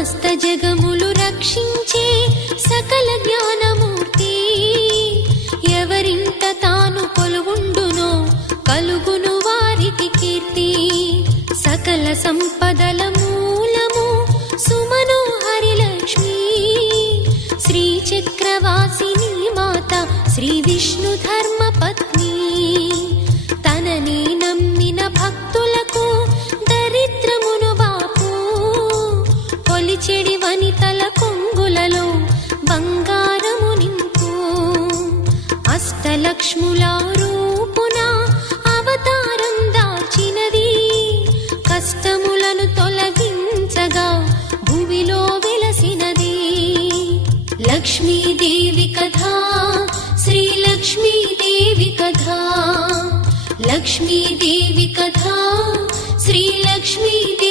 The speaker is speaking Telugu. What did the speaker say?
సమస్త జగములు రక్షించే సకల జ్ఞానమూర్తి ఎవరింట తాను కొలువుండునో కలుగును వారికి కీర్తి సకల సంపదల మూలము సుమనోహరి లక్ష్మి శ్రీ చక్రవాసిని మాత శ్రీ విష్ణు ధర్మ పత్ని తనని నమ్మిన భక్తులకు దరిద్రమును బాపు కొలిచెడి వనితల కొంగులలో బంగారము నింపు అష్టలక్ష్ముల రూపున అవతారం దాల్చినది కష్టములను తొలగించగా భూమిలో వెలసినది లక్ష్మీదేవి కథా శ్రీ లక్ష్మీదేవి కథా లక్ష్మీదేవి కథా శ్రీ లక్ష్మీదేవి